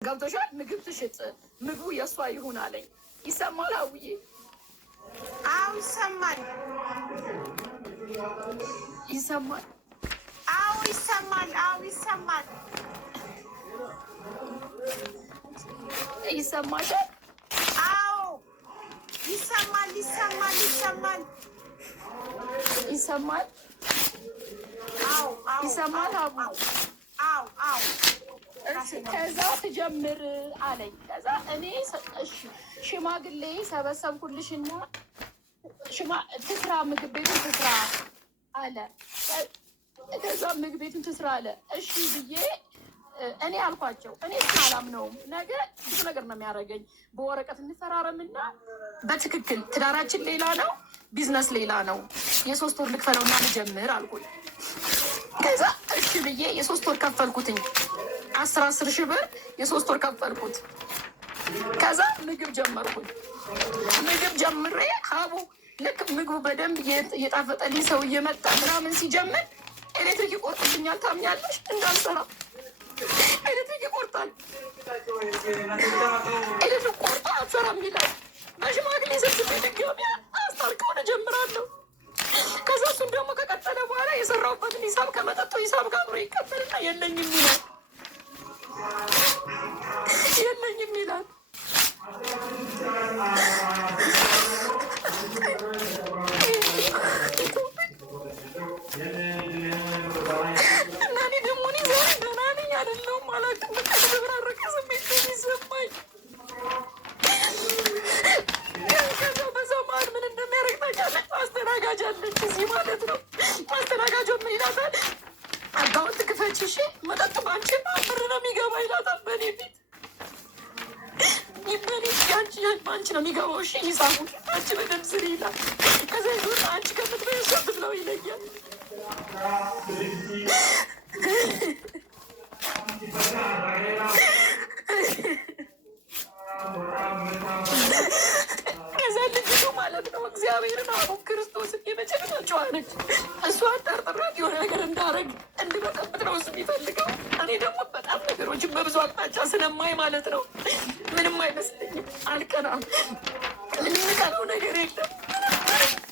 ገብቶሻል? ምግብ ትሽጥ፣ ምግቡ የእሷ ይሁን አለኝ። ይሰማል አውዬ? አዎ ይሰማል። ይሰማል? አዎ ይሰማል። አዎ ይሰማል። ይሰማሻል? አዎ ይሰማል። ይሰማል። ይሰማል። ይሰማል? አዎ አዎ ይሰማል አቡ? አዎ አዎ። ከዛ ትጀምር አለኝ። ከዛ እኔ እሺ ሽማግሌ ሰበሰብኩልሽና ትስራ ምግብ ቤቱን ትስራ አለ። ከዛ ምግብ ቤቱን ትስራ አለ። እሺ ብዬ እኔ አልኳቸው። እኔ አላምነውም። ነገ ብዙ ነገር ነው የሚያደርገኝ። በወረቀት እንፈራረምና በትክክል ትዳራችን ሌላ ነው፣ ቢዝነስ ሌላ ነው። የ3 ወር ልክፈለውና ልጀምር አልኩኝ። ከዛ እሺ ብዬ የ3 ወር ከፈልኩትኝ። 10 ሺህ ብር የ3 ወር ከፈልኩት። ከዛ ምግብ ጀመርኩኝ። ምግብ ጀምሬ ሀቡ ልክ ምግቡ በደንብ እየጣፈጠልኝ ሰው እየመጣ ምናምን ሲጀምር ኤሌክትሪክ ይቆርጥብኛል። ታምኛለሽ? እንዳልሰራ ኤሌክትሪክ ይቆርጣል። ኤሌክትሪክ ቆርጦ አትሰራም ይላል። በሽማግሌ ስብስቤ ድጋሚ አስታርቀውን እጀምራለሁ። ከዛ እሱን ደግሞ ከቀጠለ በኋላ የሰራሁበትን ሂሳብ ከመጠጡ ሂሳብ ጋር አብሮ ይቀበልና የለኝም ይላል። የለኝም ይላል። እና እኔ ደግሞ ዛሬ ደህና ነኝ አይደለሁም አላውቅም። በቃ ተብራረቀ ስሜት የሚሰማኝ። ከዛ በዛ መሀል ምን እንደሚያደርግ ታውቂያለሽ? አስተናጋጅ አለች እዚህ ማለት ነው። አስተናጋጇ ምን ይላታል? አካውንት ክፈች እሺ፣ መጠጥ ባንቺ ብር ነው የሚገባ ይላታል። በእኔ ፊት አንቺ ነው የሚገባው እሺ፣ ሂሳቡ አንቺ በደምብ ስሪ ይላል። ከዛ ይዞ አንቺ ከምትበይ እሱ ብለው ይለኛል። ከዛ ልጅቱ ማለት ነው እግዚአብሔርን አሁን ክርስቶስን የመጨረሻ ጨዋ ነች። እሷ ጠርጥራት የሆነ ነገር እንዳረግ እንድበጠብጥ ነው እሱ የሚፈልገው። እኔ ደግሞ በጣም ነገሮችን በብዙ አቅጣጫ ስለማይ ማለት ነው ምንም አይመስለኝም። አልቀናም። የምቀናው ነገር የለም።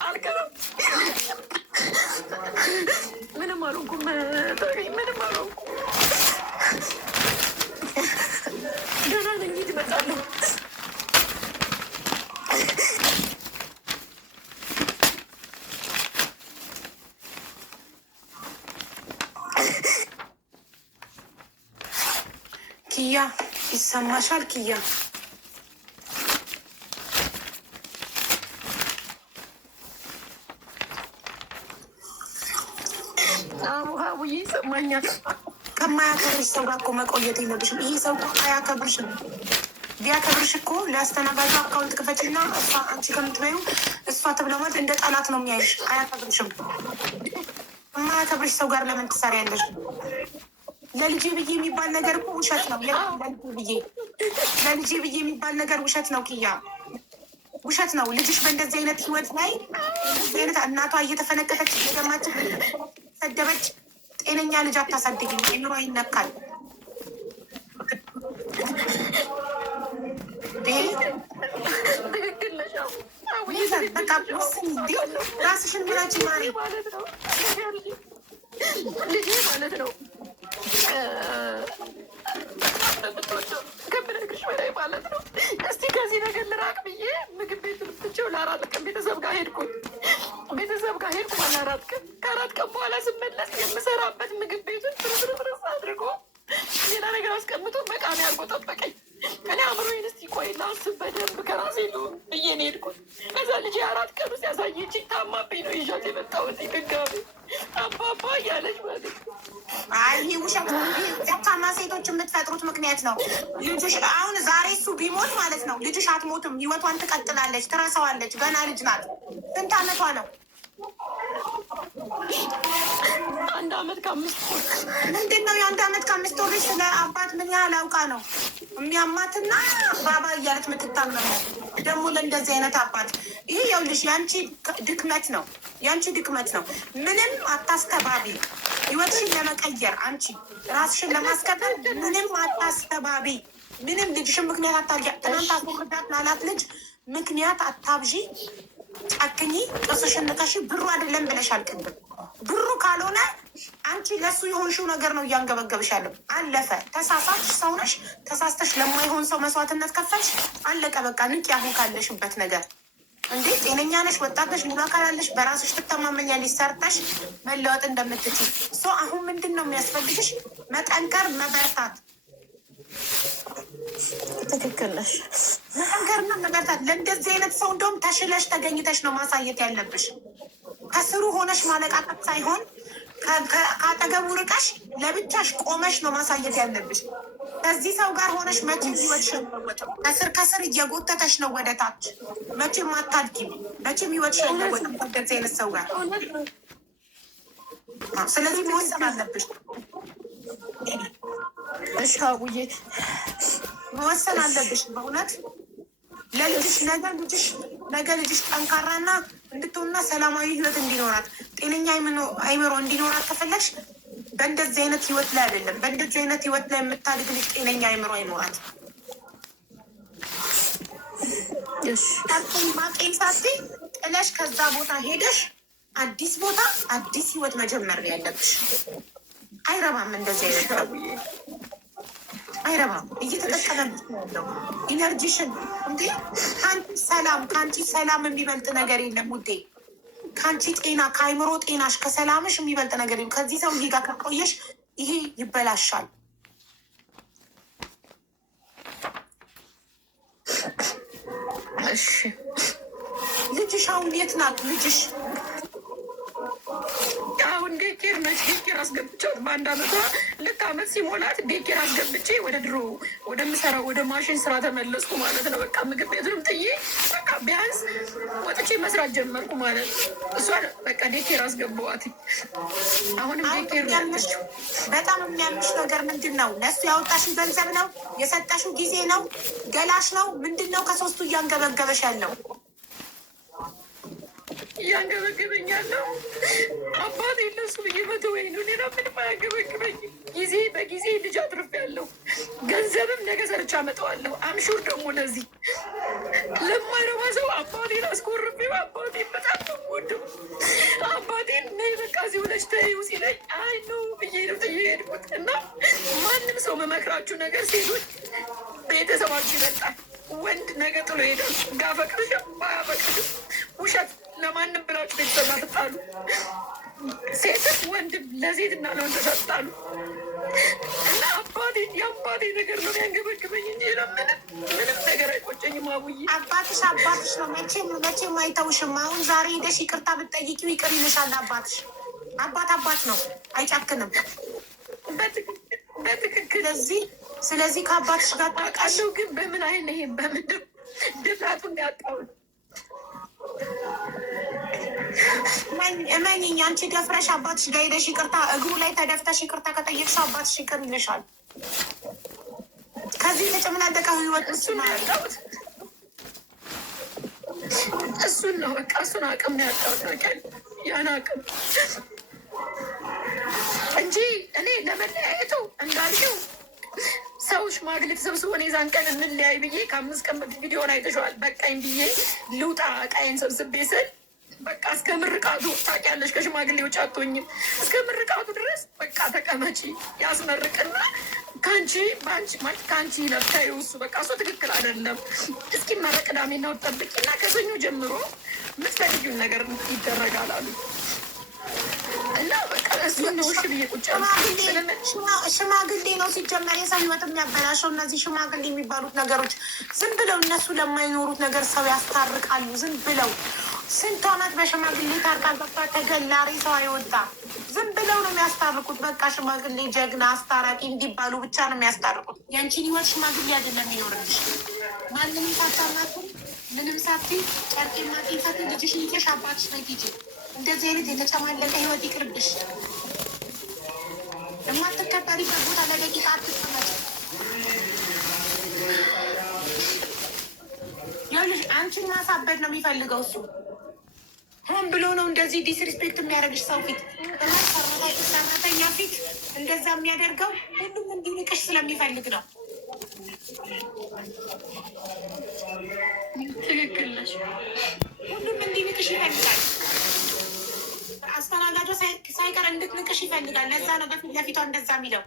አልቀናም። ምንም አልሆንኩም። ምንም አልሆንኩም። ደህና ነኝ። ሂድ እመጣለሁ። ኪያ ይሰማሻል? ኪያ አቡዬ ይሰማኛል። ከማያከብርሽ ሰው ጋር እኮ መቆየት የለብሽም። ይህ ሰው እኮ አያከብርሽም። ቢያከብርሽ እኮ ለአስተናጋጁ አካውንት ክፈችና እሷ አንቺ ከምትበይው እሷ ትብለማት እንደ ጠላት ነው የሚያይሽ። አያከብርሽም። ከማያከብርሽ ሰው ጋር ለምን ትሰሪያለሽ? ለልጄ ብዬ የሚባል ነገር እኮ ውሸት ነው። ለልጄ ብዬ የሚባል ነገር ውሸት ነው። ኪያ ውሸት ነው። ልጅሽ በእንደዚህ አይነት ህይወት ላይ እንደዚህ አይነት እናቷ እየተፈነቀተች እየደማች ሰደበች። ጤነኛ ልጅ አታሳድግም። ኑሮ ይነካል። በቃ ራስሽን ምናች ማሪ ልጄ ማለት ነው ከምነግርሽ በላይ ማለት ነው። እስቲ ከዚህ ነገር ልራቅ ብዬ ምግብ ቤቱን ትቼው ለ4 ቀን ቤተሰብ ጋር ሄድኩኝ። ቤተሰብ ጋር ሄድኩ ለ4 ቀን። ከ4 ቀን በኋላ ስመለስ የምሰራበት ምግብ ቤቱን ፍርፍርፍርስ አድርጎ ሌላ ነገር አስቀምጦ በቃሚ አድርጎ ጠበቀኝ። እኔ አእምሮዬን እስቲ ቆይ ላስብ በደንብ ከራሴ ልሁን ብዬ ነው ሄድኩኝ። ከዛ ልጄ 4 ቀን ውስጥ ያሳየችኝ ታማብኝ ነው ይዣት የመጣሁት ድጋሜ አባባ እያለች ማለት ነው። አይ ይህ ውሸት ደካማ ሴቶች የምትፈጥሩት ምክንያት ነው። ልጅሽ አሁን ዛሬ እሱ ቢሞት ማለት ነው ልጅሽ አትሞትም። ህይወቷን ትቀጥላለች፣ ትረሳዋለች። ገና ልጅ ናት። ስንት አመቷ ነው? 1 አመት ከ5 ወር። ምንድን ነው የ1 አመት ከ5 ወር? ስለ አባት ምን ያህል አውቃ ነው የሚያማትና ባባ እያለት የምትታመመው? ደግሞ ለእንደዚህ አይነት አባት ይህ የውልሽ የአንቺ ድክመት ነው። የአንቺ ድክመት ነው። ምንም አታስተባቢ። ህይወትሽን ለመቀየር አንቺ ራስሽን ለማስከበር ምንም አታስተባቢ። ምንም ልጅሽን ምክንያት አታብዢ። ትናንት አስወርዳት ላላት ልጅ ምክንያት አታብዢ። ጨክኚ፣ ጥርስሽን ንከሺ። ብሩ አይደለም ብለሻል ቅድም። ብሩ ካልሆነ አንቺ ለሱ የሆንሽው ነገር ነው እያንገበገብሽ ያለው። አለፈ። ተሳሳች ሰው ነሽ። ተሳስተሽ ለማይሆን ሰው መስዋዕትነት ከፈልሽ። አለቀ በቃ። ንቂ አሁን ካለሽበት ነገር። እንዴ ጤነኛ ነሽ፣ ወጣት ነሽ፣ ሙሉ አካል አለሽ፣ በራስሽ ትተማመኛለሽ፣ ሰርተሽ መለወጥ እንደምትችል። አሁን ምንድን ነው የሚያስፈልግሽ? መጠንከር፣ መበርታት። ትክክል ነሽ። መጠንከርና መበርታት። ለእንደዚህ አይነት ሰው እንደውም ተሽለሽ ተገኝተሽ ነው ማሳየት ያለብሽ። ከስሩ ሆነሽ ማለቃቀጥ ሳይሆን ከአጠገቡ ርቀሽ ለብቻሽ ቆመሽ ነው ማሳየት ያለብሽ። ከዚህ ሰው ጋር ሆነሽ መቼም ህይወትሽ አይለወጥም። ከስር እየጎተተሽ ነው ወደ ታች። መቼም አታድጊም። መቼም ህይወትሽ አይለወጥም ከዚህ አይነት ሰው ጋር። ስለዚህ መወሰን አለብሽ። እሺ አቡዬ መወሰን አለብሽ በእውነት ለልጅሽ ነገ ልጅሽ ጠንካራና እንድትሆንና ሰላማዊ ህይወት እንዲኖራት ጤነኛ አይምሮ እንዲኖራት ከፈለግሽ በእንደዚህ አይነት ህይወት ላይ አይደለም። በእንደዚህ አይነት ህይወት ላይ የምታድግ ልጅ ጤነኛ አይምሮ አይኖራት። ማቄን ሳቴ ጥለሽ ከዛ ቦታ ሄደሽ አዲስ ቦታ አዲስ ህይወት መጀመር ነው ያለብሽ። አይረባም እንደዚህ አይነት አይረባም። እየተጠቀመብሽ ያለው ኢነርጂሽን እንዴ! ከአንቺ ሰላም የሚበልጥ ነገር የለም ውዴ። ከአንቺ ጤና፣ ከአይምሮ ጤናሽ፣ ከሰላምሽ የሚበልጥ ነገር የለም። ከዚህ ሰውዬ ጋር ከቆየሽ ይሄ ይበላሻል። እሺ ልጅሽ አሁን የት ናት ልጅሽ? አሁን ዴኬር ነች። ዴኬር አስገብቻት በአንድ አመቷ ልክ አመት ሲሞላት ዴኬር አስገብቼ ወደ ድሮ ወደምሰራው ወደ ማሽን ስራ ተመለስኩ ማለት ነው። በቃ ምግብ ቤቱንም ጥዬ በቃ ቢያንስ ወጥቼ መስራት ጀመርኩ ማለት ነው። እሷን በቃ ዴኬር አስገባዋት። አሁንም ዴኬር ያለች። በጣም የሚያምሽ ነገር ምንድን ነው? ለሱ ያወጣሽው ገንዘብ ነው? የሰጠሽው ጊዜ ነው? ገላሽ ነው? ምንድን ነው ከሶስቱ እያንገበገበሽ ያለው? እያንገበገበኛለሁ አባቴ እነሱ ብዬ መተወኝ ነው። ሌላ ምንም አያገበግበኝ። ጊዜ በጊዜ ልጅ አትርፌያለሁ። ገንዘብም ነገ ሰርቻ አመጣዋለሁ። አምሹር ደግሞ ለዚህ ለማይረባ ሰው አባቴን አስኮርፌው አባቴን በጣም ነው የምወደው። አባቴን ነይ በቃ እዚህ ሆነች ተይው ሲለኝ አይ ነው ብዬ ነው ጥዬ ሄድኩት። እና ማንም ሰው መመክራችሁ ነገር ሴቶች ቤተሰባችሁ ይበልጣል። ወንድ ነገ ጥሎ ሄዳል። ጋፈቅርሽም ባያፈቅርሽም ውሸት ለማንም ብላችሁ ቤተሰብ አትጣሉ። ሴትም ወንድም ለሴትና ለወንድ ተጣሉ። እና የአባቴ ነገር ነው ያንገበግበኝ እንጂ ምንም ነገር አይቆጨኝም። አቡዬ አባትሽ ነው። መቼም አይተውሽም። አሁን ዛሬ ሄደሽ ይቅርታ ብትጠይቂው ይቅር ይልሻል። አባትሽ አባት ነው፣ አይጨክንም። በትክክል ስለዚህ ከአባትሽ ጋር ታውቃለሁ። ግን በምን አይነ ይሄ በምንድን ድፍረቱን ያጣሁት እመኝኝ። አንቺ ደፍረሽ አባትሽ ጋር ሄደሽ ይቅርታ እግሩ ላይ ተደፍተሽ ይቅርታ ከጠየቅሽ አባትሽ ይቅር ይልሻል። ከዚህ የተጨመላለቀ ህይወት እሱን ያጣሁት እሱን ነው። በቃ እሱን አቅም ነው ያጣሁት። ያን አቅም እንጂ እኔ ለመለያየቱ እንዳልሽው ሰው ሽማግሌ ተሰብስቦ እኔ ዛን ቀን እንለያይ ብዬ ከ5 ቀን በፊት ቪዲዮን አይተሸዋል። በቃኝ ብዬ ልውጣ እቃዬን ሰብስቤ ስል በቃ እስከ ምርቃቱ ታውቂያለሽ፣ ከሽማግሌዎች አትሆኝም። እስከ ምርቃቱ ድረስ በቃ ተቀመጪ ያስመርቅና ከአንቺ ለብታዩ እሱ በቃ እሱ ትክክል አይደለም። እስኪመረቅ ቅዳሜና እሑድ ጠብቂና ከሰኞ ጀምሮ የምትፈልጊውን ነገር ይደረጋል አሉ። እና በቃ እሱን ነው እሺ ብዬ ቁጭ ሽማግሌ ነው ሲጀመር የሰው ህይወት የሚያበላሸው። እነዚህ ሽማግሌ የሚባሉት ነገሮች ዝም ብለው እነሱ ለማይኖሩት ነገር ሰው ያስታርቃሉ። ዝም ብለው ስንት ዓመት በሽማግሌ ታርቃ ገባ ተገላሪ ሰው አይወጣ። ዝም ብለው ነው የሚያስታርቁት። በቃ ሽማግሌ ጀግና አስታራቂ እንዲባሉ ብቻ ነው የሚያስታርቁት። ያንቺን ህይወት ሽማግሌ አይደለም የሚኖርልሽ። ማንንም ሳታማቱ ምንም ሳቲ ጨርቄ ማጤፋት ልጅሽን ይዘሽ አባትሽ ቤት ሂጂ። እንደዚህ አይነት የተጨማለቀ ህይወት ይቅርብሽ። የማትከበሪበት ቦታ ለደቂቃ አትቀመጭ። ይኸውልሽ አንቺን ማሳበድ ነው የሚፈልገው እሱ። ሆን ብሎ ነው እንደዚህ ዲስሪስፔክት የሚያደርግሽ ሰው ፊት ሰራተኛ ፊት እንደዛ የሚያደርገው ሁሉም እንዲንቅሽ ስለሚፈልግ ነው። ትክክል ነሽ። ሁሉም እንዲንቅሽ ይፈልጋል። አስተናጋጇ ሳይቀር እንድትንቅሽ ይፈልጋል። ለዛ ነው በፊት ለፊቷ እንደዛ የሚለው።